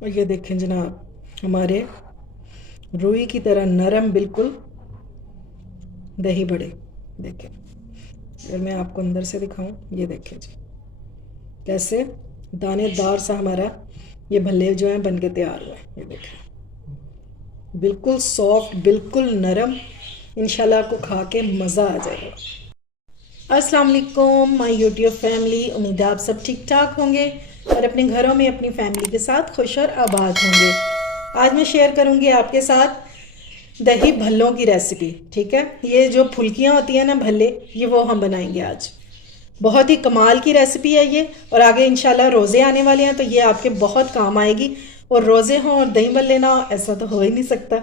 और ये देखें जनाब, हमारे रुई की तरह नरम बिल्कुल दही बड़े। देखें, अगर मैं आपको अंदर से दिखाऊं, ये देखें जी कैसे दानेदार सा हमारा ये भल्ले जो हैं बन के तैयार हुए हैं। ये देखें, बिल्कुल सॉफ्ट, बिल्कुल नरम। इंशाल्लाह आपको खा के मज़ा आ जाएगा। अस्सलाम वालेकुम माय यूट्यूब फैमिली, उम्मीद है आप सब ठीक ठाक होंगे और अपने घरों में अपनी फैमिली के साथ खुश और आबाद होंगे। आज मैं शेयर करूंगी आपके साथ दही भल्लों की रेसिपी। ठीक है, ये जो फुल्कियां होती हैं ना भल्ले, ये वो हम बनाएंगे आज। बहुत ही कमाल की रेसिपी है ये, और आगे इंशाल्लाह रोज़े आने वाले हैं तो ये आपके बहुत काम आएगी। और रोज़े हों और दही भल्ले ना हो, ऐसा तो हो ही नहीं सकता।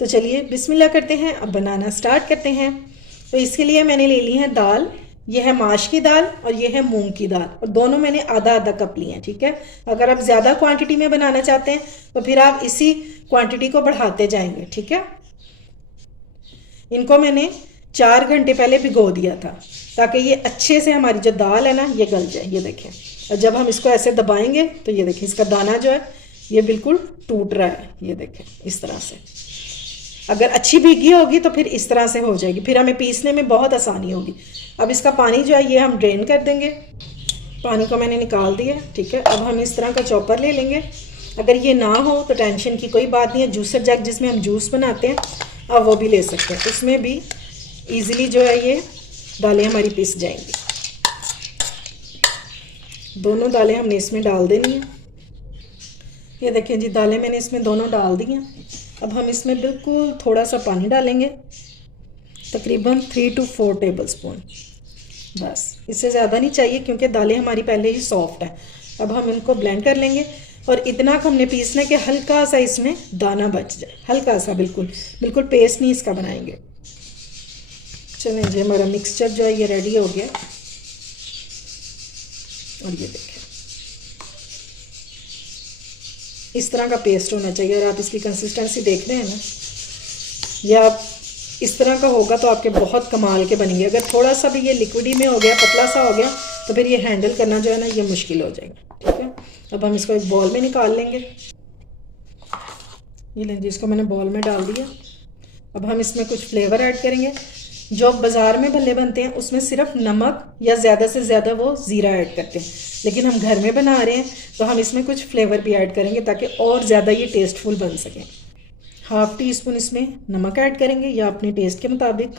तो चलिए बिस्मिल्लाह करते हैं, अब बनाना स्टार्ट करते हैं। तो इसके लिए मैंने ले ली है दाल। ये है माश की दाल और ये है मूंग की दाल, और दोनों मैंने आधा आधा कप लिए हैं। ठीक है, अगर आप ज़्यादा क्वांटिटी में बनाना चाहते हैं तो फिर आप इसी क्वांटिटी को बढ़ाते जाएंगे। ठीक है, इनको मैंने 4 घंटे पहले भिगो दिया था ताकि ये अच्छे से हमारी जो दाल है ना ये गल जाए। ये देखें, और जब हम इसको ऐसे दबाएंगे तो ये देखें इसका दाना जो है ये बिल्कुल टूट रहा है। ये देखें इस तरह से, अगर अच्छी भीगी होगी तो फिर इस तरह से हो जाएगी, फिर हमें पीसने में बहुत आसानी होगी। अब इसका पानी जो है ये हम ड्रेन कर देंगे। पानी को मैंने निकाल दिया। ठीक है, अब हम इस तरह का चॉपर ले लेंगे। अगर ये ना हो तो टेंशन की कोई बात नहीं है, जूसर जग जिसमें हम जूस बनाते हैं आप वो भी ले सकते हैं, उसमें भी ईजिली जो है ये दालें हमारी पिस जाएंगी। दोनों दालें हमने इसमें डाल देनी है। ये देखें जी, दालें मैंने इसमें दोनों डाल दी हैं। अब हम इसमें बिल्कुल थोड़ा सा पानी डालेंगे, तकरीबन 3 to 4 टेबल स्पून, बस इससे ज़्यादा नहीं चाहिए क्योंकि दालें हमारी पहले ही सॉफ्ट हैं। अब हम इनको ब्लेंड कर लेंगे और इतना हमने पीसना है कि हल्का सा इसमें दाना बच जाए, हल्का सा, बिल्कुल बिल्कुल पेस्ट नहीं इसका बनाएंगे। चलें जी, हमारा मिक्सचर जो है ये रेडी हो गया। और ये देखें इस तरह का पेस्ट होना चाहिए, और आप इसकी कंसिस्टेंसी देख रहे हैं ना, ये आप इस तरह का होगा तो आपके बहुत कमाल के बनेंगे। अगर थोड़ा सा भी ये लिक्विडी में हो गया, पतला सा हो गया, तो फिर ये हैंडल करना जो है ना ये मुश्किल हो जाएगा। ठीक है, अब हम इसको एक बॉल में निकाल लेंगे। ये लें जी, इसको मैंने बॉल में डाल दिया। अब हम इसमें कुछ फ्लेवर ऐड करेंगे। जो बाज़ार में भल्ले बनते हैं उसमें सिर्फ नमक या ज़्यादा से ज़्यादा वो ज़ीरा ऐड करते हैं, लेकिन हम घर में बना रहे हैं तो हम इसमें कुछ फ्लेवर भी ऐड करेंगे ताकि और ज़्यादा ये टेस्टफुल बन सके। 1/2 टीस्पून इसमें नमक ऐड करेंगे या अपने टेस्ट के मुताबिक।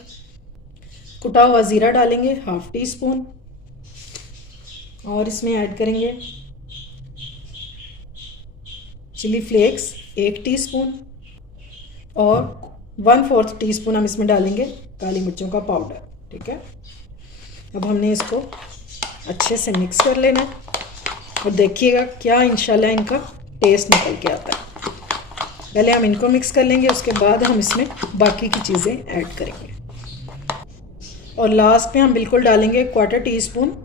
कुटा हुआ ज़ीरा डालेंगे 1/2 टीस्पून, और इसमें ऐड करेंगे चिली फ्लेक्स 1 टीस्पून, और 1/4 टीस्पून हम इसमें डालेंगे काली मिर्चों का पाउडर। ठीक है, अब हमने इसको अच्छे से मिक्स कर लेना है और देखिएगा क्या इंशाल्लाह इनका टेस्ट निकल के आता है। पहले हम इनको मिक्स कर लेंगे, उसके बाद हम इसमें बाकी की चीज़ें ऐड करेंगे, और लास्ट में हम बिल्कुल डालेंगे 1/4 टीस्पून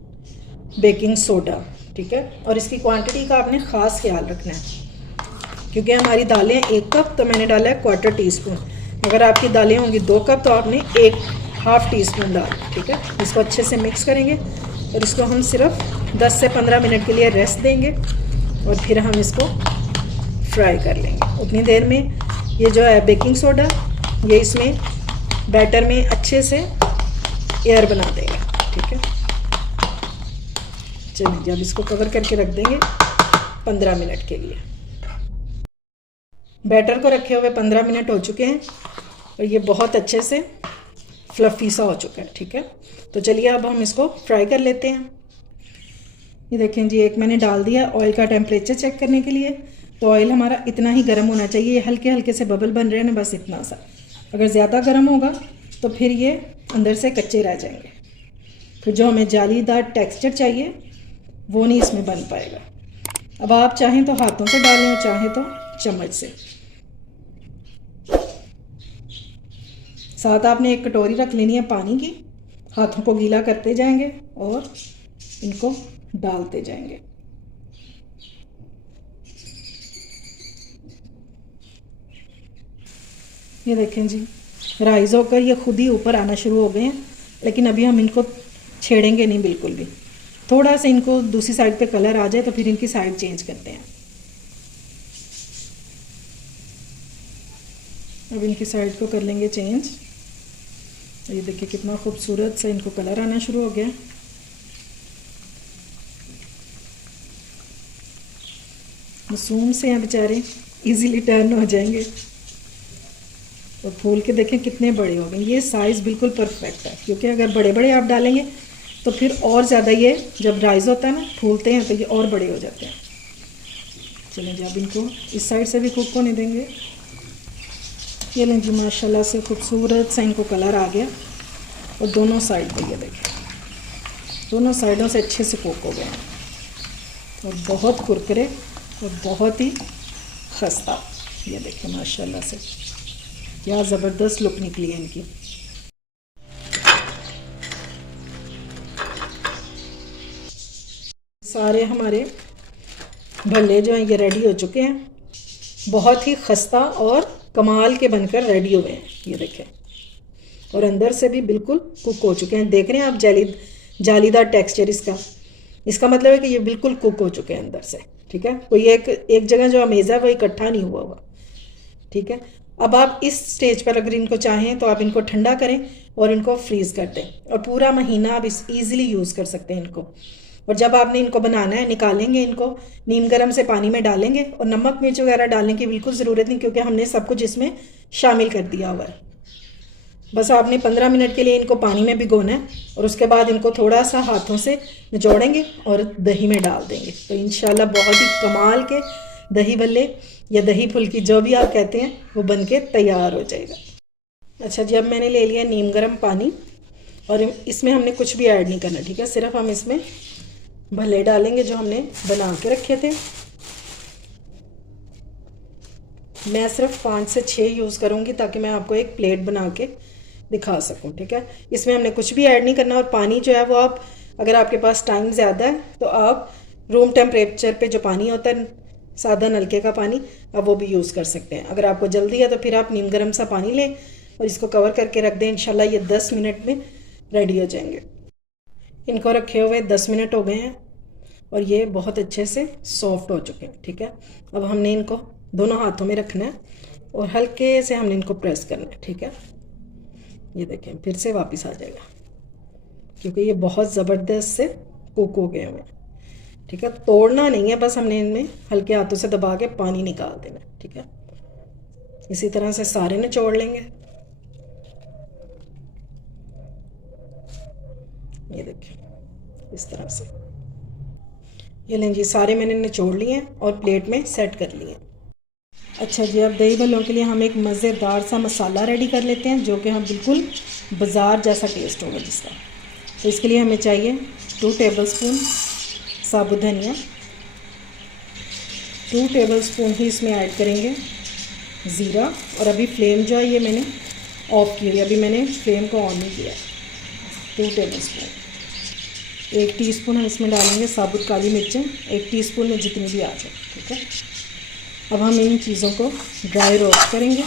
बेकिंग सोडा। ठीक है, और इसकी क्वांटिटी का आपने ख़ास ख्याल रखना है क्योंकि हमारी दालें 1 कप, तो मैंने डाला है 1/4 टीस्पून। अगर आपकी दालें होंगी 2 कप तो आपने 1/2 टीस्पून डालें। ठीक है, इसको अच्छे से मिक्स करेंगे और इसको हम सिर्फ 10 से 15 मिनट के लिए रेस्ट देंगे, और फिर हम इसको फ्राई कर लेंगे। उतनी देर में ये जो है बेकिंग सोडा ये इसमें बैटर में अच्छे से एयर बना देगा। ठीक है, चलिए जब इसको कवर करके रख देंगे 15 मिनट के लिए। बैटर को रखे हुए 15 मिनट हो चुके हैं और ये बहुत अच्छे से फ्लफ़ी सा हो चुका है। ठीक है, तो चलिए अब हम इसको फ्राई कर लेते हैं। ये देखें जी, एक मैंने डाल दिया ऑयल का टेम्परेचर चेक करने के लिए। तो ऑयल हमारा इतना ही गर्म होना चाहिए, ये हल्के हल्के से बबल बन रहे हैं ना, बस इतना सा। अगर ज़्यादा गर्म होगा तो फिर ये अंदर से कच्चे रह जाएंगे, फिर जो हमें जालीदार टेक्सचर चाहिए वो नहीं इसमें बन पाएगा। अब आप चाहें तो हाथों से डालें और चाहें तो चम्मच से। साथ आपने एक कटोरी रख लेनी है पानी की, हाथों को गीला करते जाएंगे और इनको डालते जाएंगे। ये देखें जी, राइज होकर ये खुद ही ऊपर आना शुरू हो गए हैं, लेकिन अभी हम इनको छेड़ेंगे नहीं बिल्कुल भी। थोड़ा सा इनको दूसरी साइड पे कलर आ जाए तो फिर इनकी साइड चेंज करते हैं। अब इनकी साइड को कर लेंगे चेंज। ये देखिए कितना खूबसूरत सा इनको कलर आना शुरू हो गया। मासूम से हैं बेचारे, इजीली टर्न हो जाएंगे। और फूल के देखें कितने बड़े हो गए। ये साइज़ बिल्कुल परफेक्ट है, क्योंकि अगर बड़े बड़े आप डालेंगे तो फिर और ज़्यादा ये जब राइज होता है ना, फूलते हैं तो ये और बड़े हो जाते हैं। चलें जी, अब इनको इस साइड से भी कुक होने देंगे। ये लें जी, माशाल्लाह से खूबसूरत सा इनको कलर आ गया। और दोनों साइड पे ये देखें, दोनों साइडों से अच्छे से कुक हो गए हैं और बहुत कुरकुरे और बहुत ही खस्ता। ये देखें माशाल्लाह से क्या ज़बरदस्त लुक निकली है इनकी। सारे हमारे भल्ले जो हैं ये रेडी हो चुके हैं, बहुत ही खस्ता और कमाल के बनकर रेडी हुए हैं। ये देखें, और अंदर से भी बिल्कुल कुक हो चुके हैं। देख रहे हैं आप जालीदार टेक्सचर इसका मतलब है कि ये बिल्कुल कुक हो चुके हैं अंदर से। ठीक है, कोई एक जगह जो अमेज़ा है वो इकट्ठा नहीं हुआ हुआ। ठीक है, अब आप इस स्टेज पर अगर इनको चाहें तो आप इनको ठंडा करें और इनको फ्रीज़ कर दें, और पूरा महीना आप ईज़िली यूज़ कर सकते हैं इनको। और जब आपने इनको बनाना है, निकालेंगे इनको नीम गर्म से पानी में डालेंगे, और नमक मिर्च वगैरह डालने की बिल्कुल ज़रूरत नहीं, क्योंकि हमने सब कुछ इसमें शामिल कर दिया हुआ है। बस आपने 15 मिनट के लिए इनको पानी में भिगोना है, और उसके बाद इनको थोड़ा सा हाथों से निचोड़ेंगे और दही में डाल देंगे। तो इंशाल्लाह बहुत ही कमाल के दही भल्ले या दही फुल्की, जो भी आप कहते हैं, वो बन के तैयार हो जाएगा। अच्छा जी, अब मैंने ले लिया नीम गर्म पानी, और इसमें हमने कुछ भी ऐड नहीं करना। ठीक है, सिर्फ हम इसमें भल्ले डालेंगे जो हमने बना के रखे थे। मैं सिर्फ 5 से 6 यूज़ करूँगी, ताकि मैं आपको एक प्लेट बना के दिखा सकूँ। ठीक है, इसमें हमने कुछ भी ऐड नहीं करना। और पानी जो है वो आप, अगर आपके पास टाइम ज़्यादा है तो आप रूम टेम्परेचर पे जो पानी होता है, सादा नलके का पानी, आप वो भी यूज़ कर सकते हैं। अगर आपको जल्दी है तो फिर आप नीम गर्म सा पानी लें और इसको कवर करके रख दें। इंशाल्लाह ये 10 मिनट में रेडी हो जाएंगे। इनको रखे हुए 10 मिनट हो गए हैं और ये बहुत अच्छे से सॉफ्ट हो चुके हैं। ठीक है, अब हमने इनको दोनों हाथों में रखना है और हल्के से हमने इनको प्रेस करना है। ठीक है, ये देखें फिर से वापस आ जाएगा, क्योंकि ये बहुत ज़बरदस्त से कुक हो गए हुए हैं। ठीक है, तोड़ना नहीं है, बस हमने इनमें हल्के हाथों से दबा के पानी निकाल देना। ठीक है, इसी तरह से सारे निचोड़ लेंगे। ये देखिए इस तरह से। ये लें जी, सारे मैंने निचोड़ लिए हैं और प्लेट में सेट कर लिए हैं। अच्छा जी, अब दही भल्लों के लिए हम एक मज़ेदार सा मसाला रेडी कर लेते हैं, जो कि हम बिल्कुल बाज़ार जैसा टेस्ट होगा जिसका। तो इसके लिए हमें चाहिए 2 टेबलस्पून साबुत धनिया, 2 टेबलस्पून ही इसमें ऐड करेंगे ज़ीरा। और अभी फ्लेम जो है ये मैंने ऑफ़ की हुई, अभी मैंने फ्लेम को ऑन नहीं किया। 2 टेबलस्पून। 1 टीस्पून हम इसमें डालेंगे साबुत काली मिर्चें, 1 टीस्पून में जितनी भी आ जाए। ठीक है, अब हम इन चीज़ों को ड्राई रोस्ट करेंगे।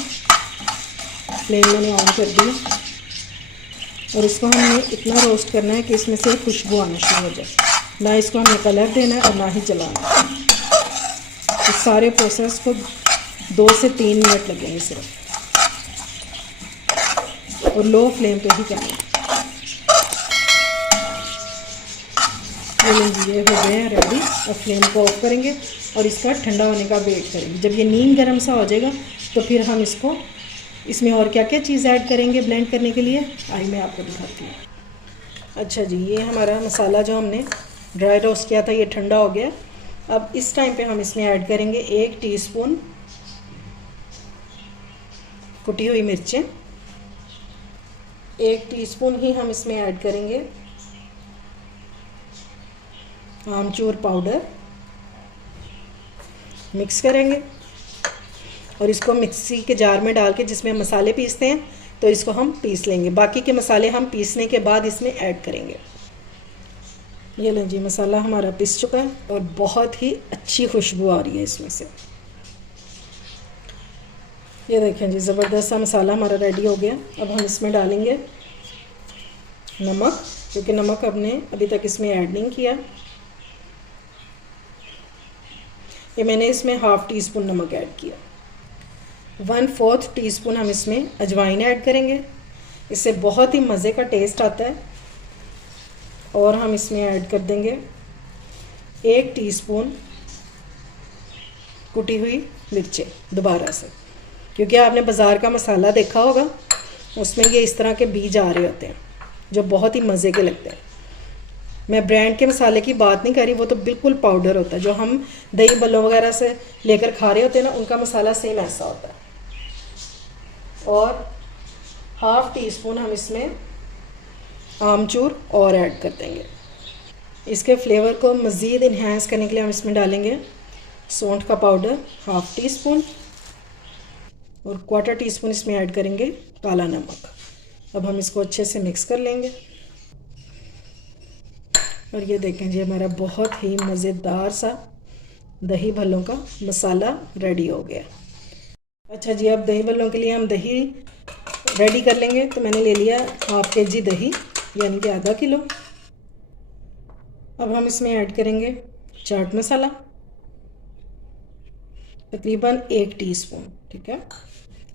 फ्लेम मैंने ऑन कर दिया, और इसको हमने इतना रोस्ट करना है कि इसमें से खुशबू आना शुरू हो जाए। ना इसको हमें कलर देना है और ना ही जलाना है। इस सारे प्रोसेस को 2 से 3 मिनट लगेंगे सिर्फ, और लो फ्लेम पे ही करना है। ये हो गए हैं रेडी। अब फ्लेम को ऑफ करेंगे और इसका ठंडा होने का वेट करेंगे। जब ये नीम गर्म सा हो जाएगा तो फिर हम इसको, इसमें और क्या क्या चीज़ ऐड करेंगे ब्लेंड करने के लिए, आई मैं आपको दिखाती हूँ। अच्छा जी, ये हमारा मसाला जो हमने ड्राई रोस्ट किया था ये ठंडा हो गया। अब इस टाइम पे हम इसमें ऐड करेंगे 1 टीस्पून कुटी हुई मिर्चें, 1 टीस्पून ही हम इसमें ऐड करेंगे आमचूर पाउडर। मिक्स करेंगे और इसको मिक्सी के जार में डाल के, जिसमें हम मसाले पीसते हैं, तो इसको हम पीस लेंगे। बाकी के मसाले हम पीसने के बाद इसमें ऐड करेंगे। ये लें जी, मसाला हमारा पीस चुका है और बहुत ही अच्छी खुशबू आ रही है इसमें से। ये देखें जी, ज़बरदस्त सा मसाला हमारा रेडी हो गया। अब हम इसमें डालेंगे नमक, क्योंकि नमक हमने अभी तक इसमें ऐड नहीं किया। ये मैंने इसमें ½ टीस्पून नमक ऐड किया। 1/4 टीस्पून हम इसमें अजवाइन ऐड करेंगे। इससे बहुत ही मज़े का टेस्ट आता है। और हम इसमें ऐड कर देंगे 1 टीस्पून कुटी हुई मिर्चें दोबारा से, क्योंकि आपने बाज़ार का मसाला देखा होगा, उसमें ये इस तरह के बीज आ रहे होते हैं जो बहुत ही मज़े के लगते हैं। मैं ब्रांड के मसाले की बात नहीं कर रही, वो तो बिल्कुल पाउडर होता है। जो हम दही बल्लों वगैरह से लेकर खा रहे होते हैं ना, उनका मसाला सेम ऐसा होता है। और 1/2 टीस्पून हम इसमें आमचूर और ऐड कर देंगे। इसके फ्लेवर को मज़ीद इन्हेंस करने के लिए हम इसमें डालेंगे सौंठ का पाउडर 1/2 टीस्पून और 1/4 टीस्पून इसमें ऐड करेंगे काला नमक। अब हम इसको अच्छे से मिक्स कर लेंगे। और ये देखें जी, हमारा बहुत ही मज़ेदार सा दही भल्लों का मसाला रेडी हो गया। अच्छा जी, अब दही भल्लों के लिए हम दही रेडी कर लेंगे। तो मैंने ले लिया 1/2 kg दही, यानी कि आधा किलो। अब हम इसमें ऐड करेंगे चाट मसाला तकरीबन 1 टीस्पून, ठीक है,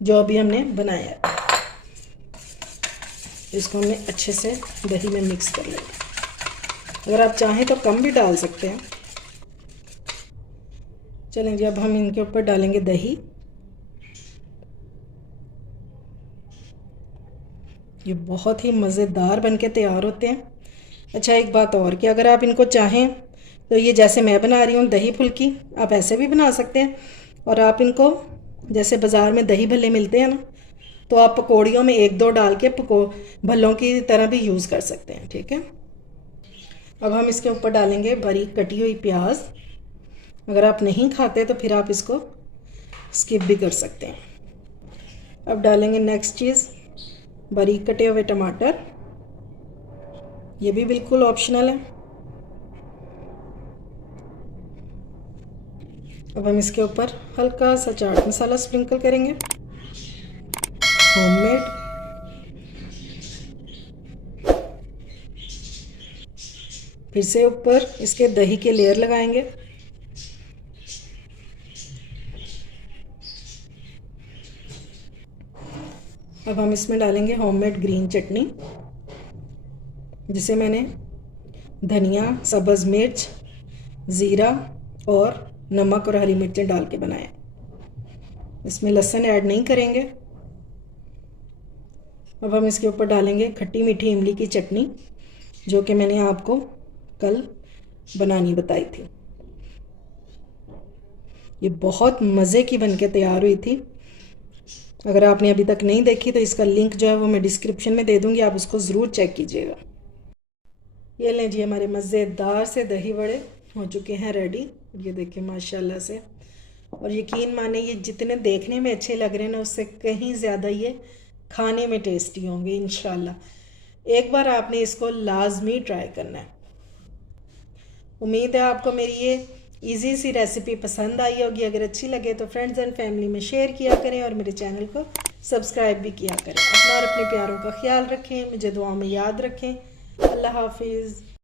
जो अभी हमने बनाया है। इसको हमने अच्छे से दही में मिक्स कर लेंगे। अगर आप चाहें तो कम भी डाल सकते हैं। चलें जी, अब हम इनके ऊपर डालेंगे दही। ये बहुत ही मज़ेदार बनके तैयार होते हैं। अच्छा, एक बात और कि अगर आप इनको चाहें तो ये जैसे मैं बना रही हूँ दही फुल्की, आप ऐसे भी बना सकते हैं। और आप इनको जैसे बाज़ार में दही भल्ले मिलते हैं ना, तो आप पकौड़ियों में 1-2 डाल के भल्लों की तरह भी यूज़ कर सकते हैं, ठीक है। अब हम इसके ऊपर डालेंगे बारीक कटी हुई प्याज। अगर आप नहीं खाते तो फिर आप इसको स्किप भी कर सकते हैं। अब डालेंगे नेक्स्ट चीज़ बारीक कटे हुए टमाटर। ये भी बिल्कुल ऑप्शनल है। अब हम इसके ऊपर हल्का सा चाट मसाला स्प्रिंकल करेंगे, होममेड। फिर से ऊपर इसके दही के लेयर लगाएंगे। अब हम इसमें डालेंगे होममेड ग्रीन चटनी, जिसे मैंने धनिया, सब्ज़ मिर्च, ज़ीरा और नमक और हरी मिर्चें डाल के बनाया। इसमें लहसुन ऐड नहीं करेंगे। अब हम इसके ऊपर डालेंगे खट्टी मीठी इमली की चटनी, जो कि मैंने आपको कल बनानी बताई थी। ये बहुत मज़े की बनके तैयार हुई थी। अगर आपने अभी तक नहीं देखी तो इसका लिंक जो है वो मैं डिस्क्रिप्शन में दे दूँगी, आप उसको ज़रूर चेक कीजिएगा। ये लें जी, हमारे मज़ेदार से दही बड़े हो चुके हैं रेडी। ये देखिए माशाल्लाह से। और यकीन माने, ये जितने देखने में अच्छे लग रहे हैं ना, उससे कहीं ज़्यादा ये खाने में टेस्टी होंगे इंशाल्लाह। एक बार आपने इसको लाजमी ट्राई करना है। उम्मीद है आपको मेरी ये इजी सी रेसिपी पसंद आई होगी। अगर अच्छी लगे तो फ्रेंड्स एंड फैमिली में शेयर किया करें और मेरे चैनल को सब्सक्राइब भी किया करें। अपना और अपने प्यारों का ख्याल रखें, मुझे दुआ में याद रखें। अल्लाह हाफिज़।